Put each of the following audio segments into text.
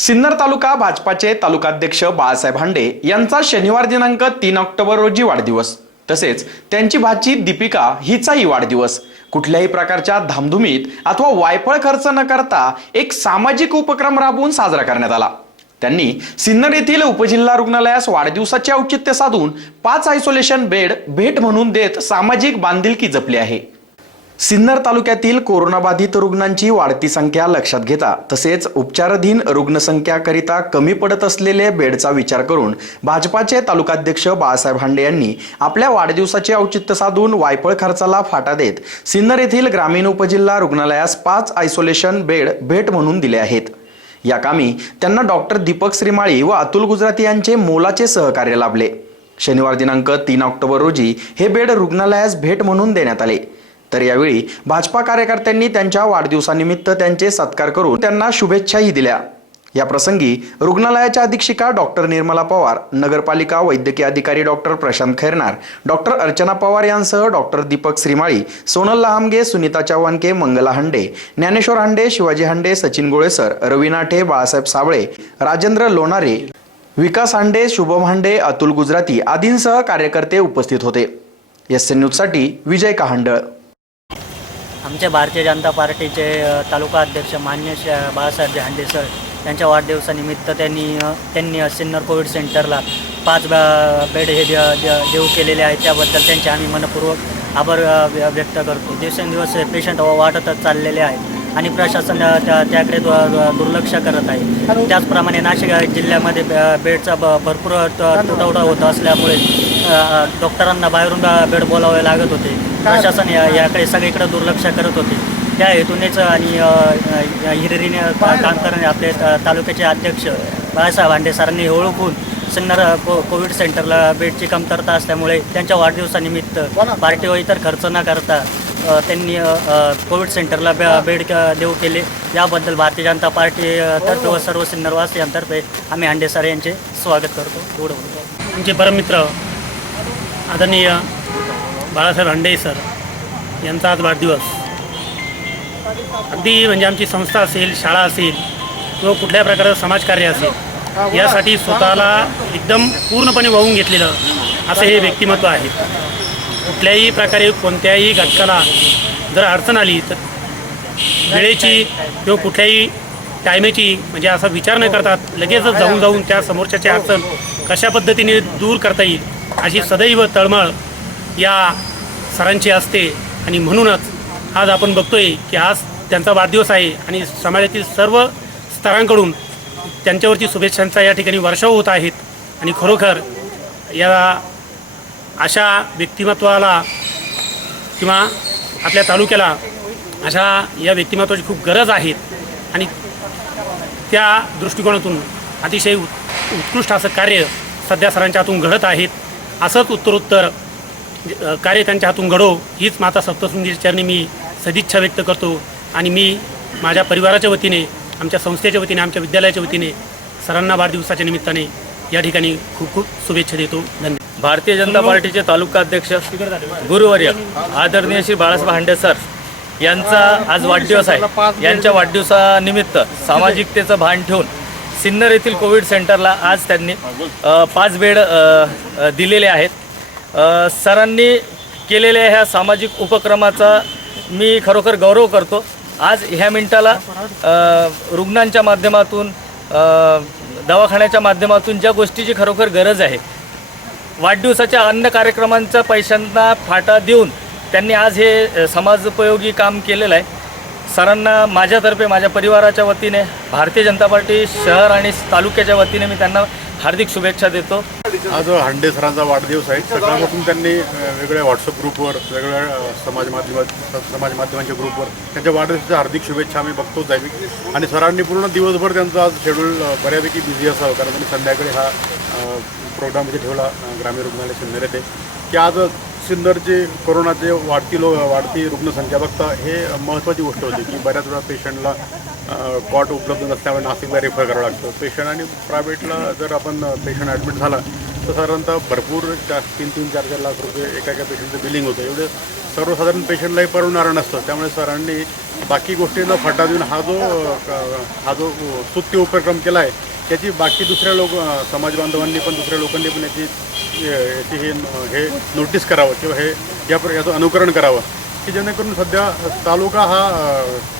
Sinnar taluka भाजपाचे तालुकाध्यक्ष बाळासाहेब हांडे यांचा शनिवार दिनांक तीन ऑक्टोबर रोजी वाढदिवस. तसेच त्यांची भाची दीपिका हिचाही वाढदिवस. कुठल्याही प्रकारच्या धामधुमीत अथवा वायफळ खर्च न करता एक सामाजिक उपक्रम राबवून साजरा करण्यात आला. त्यांनी सिन्नर येथील उपजिल्हा रुग्णालयास वाढदिवसाचे औचित्य साधून पाच आयसोलेशन बेड भेट म्हणून देत सामाजिक बांधिलकी जपली आहे. सिन्नर तालुक्यातील कोरोनाबाधित रुग्णांची वाढती संख्या लक्षात घेता तसेच उपचाराधीन रुग्णसंख्याकरिता कमी पडत असलेल्या बेडचा विचार करून भाजपाचे तालुकाध्यक्ष बाळासाहेब हांडे यांनी आपल्या वाढदिवसाचे औचित्य साधून वायफळ खर्चाला फाटा देत सिन्नर येथील ग्रामीण उपजिल्हा रुग्णालयास पाच आयसोलेशन बेड भेट म्हणून दिले आहेत. या कामी त्यांना डॉक्टर दीपक श्रीमाळी व अतुल गुजराती यांचे मोलाचे सहकार्य लाभले. शनिवार दिनांक तीन ऑक्टोबर रोजी हे बेड रुग्णालयास भेट म्हणून देण्यात आले. तर यावेळी भाजपा कार्यकर्त्यांनी त्यांच्या वाढदिवसानिमित्त त्यांचे सत्कार करून त्यांना शुभेच्छाही दिल्या. या प्रसंगी रुग्णालयाच्या अधीक्षिका डॉक्टर निर्मला पवार नगरपालिका वैद्यकीय अधिकारी डॉक्टर प्रशांत खैरनार डॉक्टर अर्चना पवार यांसह डॉक्टर दीपक श्रीमाळी सोनल लहामगे सुनीता चव्हाणके मंगला हांडे ज्ञानेश्वर हांडे शिवाजी हांडे सचिन गोळेसर रवी नाठे बाळासाहेब साबळे राजेंद्र लोणारे विकास हांडे शुभम हांडे अतुल गुजराती आदींसह कार्यकर्ते उपस्थित होते. एस एन न्यूजसाठी विजय कहांडळ. आमचे भारतीय जनता पार्टीचे तालुका अध्यक्ष मान्य बाळासाहेब हांडे सर यांच्या वाढदिवसानिमित्त त्यांनी त्यांनी सिन्नर कोविड सेंटरला पाच बेड हे दे- देऊ केलेले आहेत. त्याबद्दल त्यांचे आम्ही मनपूर्वक आभार व्य- व्यक्त करतो. दिवसेंदिवस पेशंट वाढतच चाललेले आहेत आणि प्रशासन त्या त्याकडे दुर्लक्ष करत आहे. त्याचप्रमाणे नाशिक जिल्ह्यामध्ये बेडचा ब भरपूर तुटवडा होत असल्यामुळे डॉक्टरांना बाहेरून बेड बोलावे लागत होते. प्रशासन या याकडे सगळीकडे दुर्लक्ष करत होते. त्या हेतूनेच आणि हिरिरीने काम करणारे आपले तालुक्याचे अध्यक्ष बाळासाहेब हांडे सरांनी ओळखून सिन्नर को कोविड सेंटरला बेडची कमतरता असल्यामुळे त्यांच्या वाढदिवसानिमित्त पार्टी व इतर खर्च न करता त्यांनी कोविड सेंटरला बे बेड क- देऊ केले. याबद्दल भारतीय जनता पार्टी अ, तर्फे व सर्व सिन्नरवासियांतर्फे आम्ही हांडे सर यांचे स्वागत करतो. एवढं आमचे परममित्र आदरणीय बाळासाहेब हांडे सर यांचा आज वाढदिवस. अगदी म्हणजे आमची संस्था असेल शाळा असेल किंवा कुठल्या प्रकारचं समाजकार्य असेल यासाठी स्वतःला एकदम पूर्णपणे वाहून घेतलेलं असं हे व्यक्तिमत्व आहे. कुठल्याही प्रकारे कोणत्याही घटकाला जर अडचण आली तर वेळेची किंवा कुठल्याही टायमेची म्हणजे असा विचार न करतात लगेचच जाऊन जाऊन त्या समोरच्याची अडचण कशा पद्धतीने दूर करता येईल अशी सदैव तळमळ या सरांची असते आणि म्हणूनच आज आपण बघतोय की आज त्यांचा वाढदिवस आहे आणि समाजातील सर्व स्तरांकडून त्यांच्यावरती शुभेच्छांचा या ठिकाणी वर्षाव होत आहेत. आणि खरोखर या अशा व्यक्तिमत्वाला किंवा आपल्या तालुक्याला अशा या व्यक्तिमत्वाची खूप गरज आहे आणि त्या दृष्टिकोनातून अतिशय उत् उत्कृष्ट असं कार्य सध्या सरांच्या हातून घडत आहेत असंच उत्तरोत्तर कार्य त्यांच्या हातून घडो हीच माता सप्तसुंदरी चरणी मी सदिच्छा व्यक्त करतो. आणि मी माझ्या परिवाराच्या वतीने आमच्या संस्थेच्या वतीने आमच्या विद्यालयाच्या वतीने सरांना वाढदिवसाच्या निमित्ताने या ठिकाणी खूप खूप शुभेच्छा देतो. धन्यवाद. भारतीय जनता पार्टीचे तालुका अध्यक्ष गुरुवर्य आदरणीय श्री बाळासाहेब हांडे सर यांचा आज वाढदिवस आहे. यांच्या वाढदिवसानिमित्त सामाजिकतेचं भान ठेवून सिन्नर येथील कोविड सेंटरला आज त्यांनी पाच बेड दिलेले आहेत. सरांनी केलेल्या ह्या सामाजिक उपक्रमाचा मी खरोखर गौरव करतो. आज ह्या मिनिटाला रुग्णांच्या माध्यमातून दवाखान्याच्या माध्यमातून ज्या गोष्टीची खरोखर गरज आहे वाढदिवसाच्या अन्य कार्यक्रमांच्या पैशांना फाटा देऊन त्यांनी आज हे समाजोपयोगी काम केलेलं आहे. सरांना माझ्यातर्फे माझ्या परिवाराच्या वतीने भारतीय जनता पार्टी शहर आणि तालुक्याच्या वतीने मी त्यांना हार्दिक शुभेच्छा देतो. आज हांडे सरांचा वाढदिवस आहे सकाळपासून त्यांनी वेगळ्या व्हॉट्सअप ग्रुपवर वेगळ्या समाज माध्यमात समाज माध्यमांच्या ग्रुपवर त्यांच्या वाढदिवसाच्या हार्दिक शुभेच्छा आम्ही बघतोच आहे. आणि सरांनी पूर्ण दिवसभर त्यांचा आज शेड्यूल बऱ्यापैकी बिझी असावं कारण त्यांनी संध्याकाळी हा प्रोग्राम इथे ठेवला ग्रामीण रुग्णालय सिन्नर येथे की आज सिन्नरचे कोरोनाचे वाढती लो वाढती रुग्णसंख्या बघता हे महत्त्वाची गोष्ट होती की बऱ्याच वेळा पेशंटला कॉट उपलब्ध नसल्यामुळे नाशिकला रेफर करावं लागतं. पेशंट आणि प्रायव्हेटला जर आपण पेशंट ॲडमिट झाला तर साधारणतः भरपूर चार तीन तीन चार चार लाख रुपये एका एका पेशंटचं बिलिंग होतं. एवढे सर्वसाधारण पेशंटलाही परवणारं नसतं. त्यामुळे सरांनी बाकी गोष्टींना फटा देऊन हा जो क- हा जो स्तुत्य उपक्रम केला आहे त्याची बाकी दुसऱ्या लोक समाजबांधवांनी पण दुसऱ्या लोकांनी पण याची याची हे हे नोटीस करावं किंवा हे या याचं अनुकरण करावं की जेणेकरून सध्या तालुका हा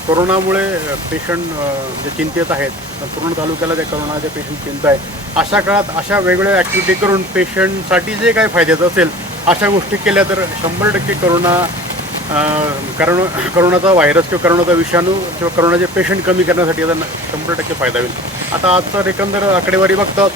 कोरोनामुळे पेशंट जे म्हणजे चिंतेत आहेत. पूर्ण तालुक्याला जे कोरोनाचे पेशंट चिंता आहे. अशा काळात अशा वेगवेगळ्या ॲक्टिव्हिटी करून पेशंटसाठी जे काही फायद्याचं असेल अशा गोष्टी केल्या तर शंभर टक्के करोना करोना करोनाचा व्हायरस किंवा करोनाचा विषाणू किंवा करोनाचे पेशंट कमी करण्यासाठी याचा शंभर टक्के फायदा होईल. आता आजचा एकंदर आकडेवारी बघतात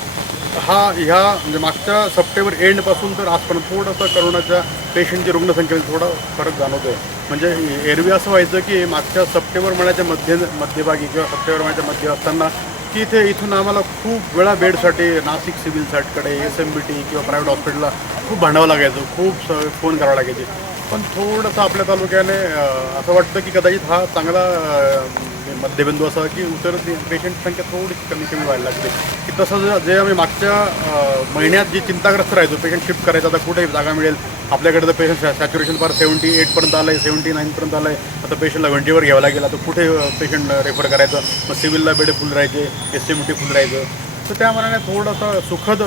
हा ह्या म्हणजे मागच्या सप्टेंबर एंडपासून तर आजपर्यंत थोडंसं करोनाच्या पेशंटची रुग्णसंख्येत थोडा फरक जाणवतो आहे म्हणजे एरवी असं व्हायचं की मागच्या सप्टेंबर महिन्याच्या मध्य मध्यभागी किंवा सप्टेंबर महिन्याच्या मध्य असताना की इथे इथून आम्हाला खूप वेळा बेडसाठी नाशिक सिव्हिलसाठकडे एस एम बी टी किंवा प्रायव्हेट हॉस्पिटलला खूप भांडावं लागायचं. खूप स फोन करावं लागायचे. पण थोडंसं आपल्या तालुक्याने असं वाटतं की कदाचित हा चांगला मध्यबिंदू असा की उतर पेशंट संख्या थोडीशी कमी कमी व्हायला लागते. की तसं जे- जे आम्ही मागच्या महिन्यात जी चिंताग्रस्त राहायचो पेशंट शिफ्ट करायचा आता कुठे जागा मिळेल. आपल्याकडे तर पेशंट सॅच्युरेशन फार सेवन्टी एटपर्यंत आलं आहे सेवन्टी नाईनपर्यंत आलं आहे आता पेशंटला व्हेंटीवर घ्यावं लागेल. आता कुठे पेशंट रेफर करायचं? मग सिव्हिलला बेड फुल राहायचे एस एम टी फुल राहायचं. तर त्या मनाने थोडंसं सुखद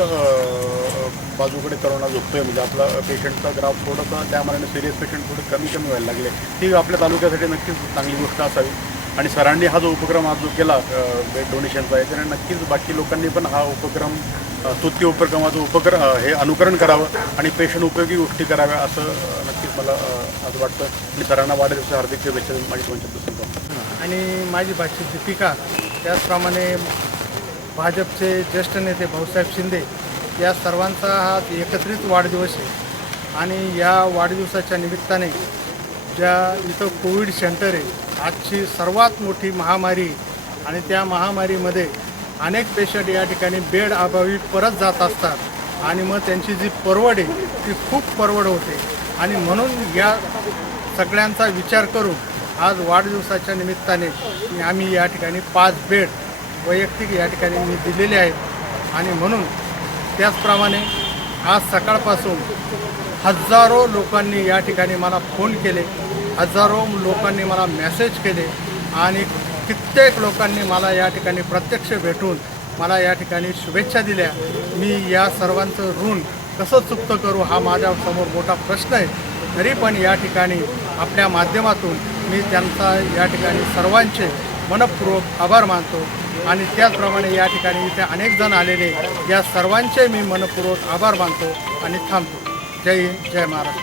बाजूकडे करोना झुकतोय. म्हणजे आपला पेशंटचा ग्राफ थोडासा त्या मनाने सिरियस पेशंट थोडे कमी कमी व्हायला लागले. ती आपल्या तालुक्यासाठी नक्कीच चांगली गोष्ट असावी. आणि सरांनी हा जो उपक्रम आज जो केला ब्लड डोनेशनचा याच्याने नक्कीच बाकी लोकांनी पण हा उपक्रम अ, स्तुत्य उपक्रमाचं उपक्रम हे अनुकरण करावं आणि पेशंट उपयोगी गोष्टी कराव्या असं नक्कीच मला आज वाटतं. आणि सरांना वाढदिवसाच्या हार्दिक शुभेच्छा माझी दोन आणि माझी भाषी दीपिका त्याचप्रमाणे भाजपचे ज्येष्ठ नेते भाऊसाहेब शिंदे या सर्वांचा हा एकत्रित वाढदिवस आहे. आणि या वाढदिवसाच्या निमित्ताने ज्या इथं कोविड सेंटर आहे आजची सर्वात मोठी महामारी आणि त्या महामारीमध्ये अनेक पेशंट या ठिकाणी बेड अभावी परत जात असतात आणि मग त्यांची जी परवड आहे ती खूप परवड होते. आणि म्हणून या सगळ्यांचा विचार करून आज वाढदिवसाच्या निमित्ताने आम्ही या ठिकाणी पाच बेड वैयक्तिक या ठिकाणी मी दिलेले आहेत. आणि म्हणून त्याचप्रमाणे आज सकाळपासून हजारो लोकांनी या ठिकाणी मला फोन केले हजारो लोकांनी मला मेसेज केले आणि कित्येक लोकांनी मला या ठिकाणी प्रत्यक्ष भेटून मला या ठिकाणी शुभेच्छा दिल्या. मी या सर्वांचं ऋण कसं चुकतं करू हा माझ्यासमोर मोठा प्रश्न आहे. तरी पण या ठिकाणी आपल्या माध्यमातून मी त्यांचा या ठिकाणी सर्वांचे मनपूर्वक आभार मानतो. आणि त्याचप्रमाणे या ठिकाणी इथे अनेक जण आलेले. या सर्वांचे मी मनपूर्वक आभार मानतो आणि थांबतो. जय हिंद जय महाराष्ट्र.